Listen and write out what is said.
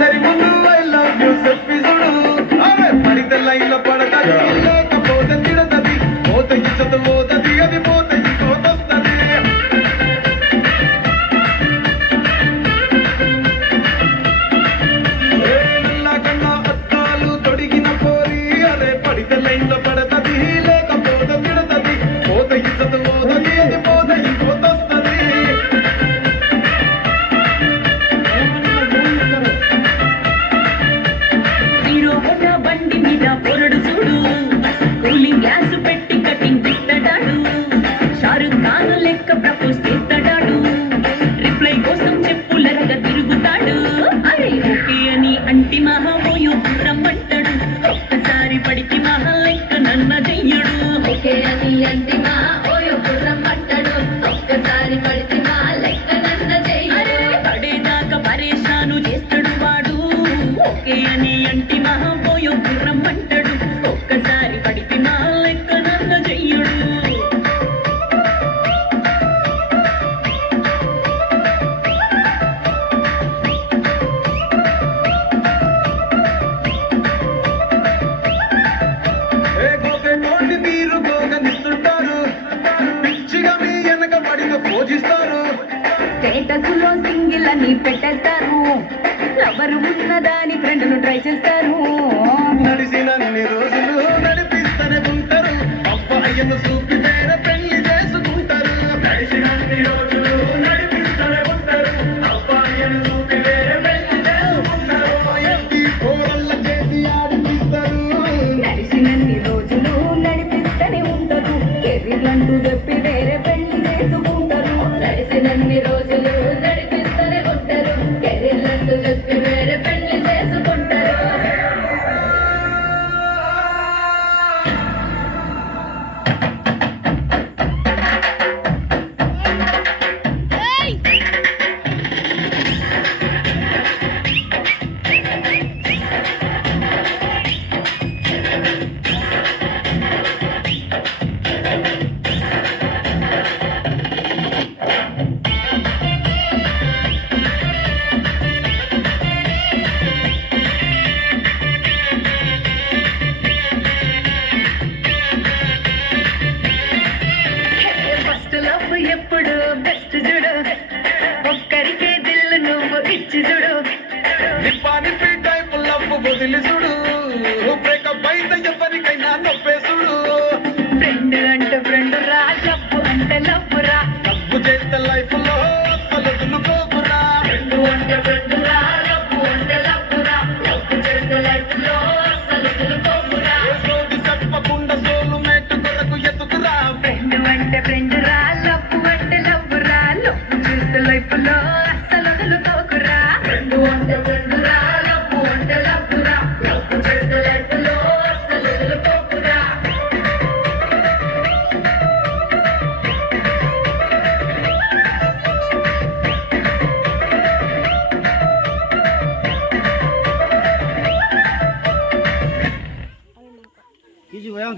అందరి ముందు I love you చెప్పి చూడు అరే పడితే లైన్ లో పడతది లేకపోతే తిడతది పోత ఇచ్చత పోతది అది పోత ఇంకోతొస్తది నల్ల కన్నా అత్తాలు తొడిగిన పోరి అరే పడితే లైన్ లో పడతది లేకపోతే తిడతది పోత ఇచ్చత పోతది అది పోత ఇంకోతొస్తది బండి మీద పొరడు చూడు కూలింగ్ గ్లాస్ పెట్టి కటింగ్ ఇస్తాడాడు షారుఖ్ ఖాన్ లెక్క ప్రపోజ్ చేస్తాడాడు రిప్లై కోసం చెప్పులరగా తిరుగుతాడు అరే ఓకే అని అంటి మహామోయు రమ్మంటాడు ఒక్కసారి పడికి మహా లెక్క నన్న చెయ్యడు ఓకే అని అంటి మహామోయు రమ్మంటాడు ఒక్కసారి పడికి మహా లెక్క నన్న చెయ్యడు పడేదాకా పరేషాను చేస్తాడు వాడు ఓకే అని అంటి మహామోయు రమ్మంటాడు ఒక్కసారి పడికి మహా లెక్క నన్న చెయ్యడు మీరు గోగనిస్తుంటారు పిచ్చిగా మీ వెనక పడిన పూజిస్తారు స్టేటస్ లో సింగిల్ అని పెట్టేస్తారు లవర్ ఉన్నదాని ఫ్రెండ్ను ట్రై చేస్తారు నడిచినన్ని రోజులు నడిపిస్తూనే ఉంటారు అబ్బాయిను చూపి వేరే పెళ్లి చేసుకుంటారు నడిచినన్ని రోజులు నడిపిస్తూనే ఉంటారు అబ్బాయిను చూపి వేరే పెళ్లి చేసుకుంటారు ఎత్తి కోరల్ల చేసి ఆడిపిస్తారు నడిచినన్ని రోజులు నడిపిస్తూనే ఉంటారు కెరీర్ అంటూ చెప్పి వేరే పెళ్లి చేసుకుంటారు నడిచినన్ని రోజులు నడిపిస్తూనే ఉంటారు కెరీర్లంటూ చెప్పి వేరే పెళ్లి చేసుకుంటారు ఫస్ట్ లవ్ ఎప్పుడు బెస్ట్ చూడు ఒక్కరికే దిల్ నువ్వు ఇచ్చి చూడు నిప్పాని టైప్ లవ్ వదిలి చూడు బ్రేకప్ అయితే ఎవరికైనా నొప్పేసుడు ఫ్రెండ్ అంటే ఫ్రెండ్ రా లవ్ అంటే లవ్ రా లవ్ చేస్తే లైఫ్ లో అసలు దులుకోకురా ఫ్రెండ్ అంటే ఫ్రెండ్ రా లవ్ అంటే లవ్ రా లవ్ చేస్తే లైఫ్ లో అసలు తెలుకోకురా సోది చెప్పకుండా సోలు మేట్ కొరకు ఎత్తుకురా ఫ్రెండ్ అంటే ఫ్రెండ్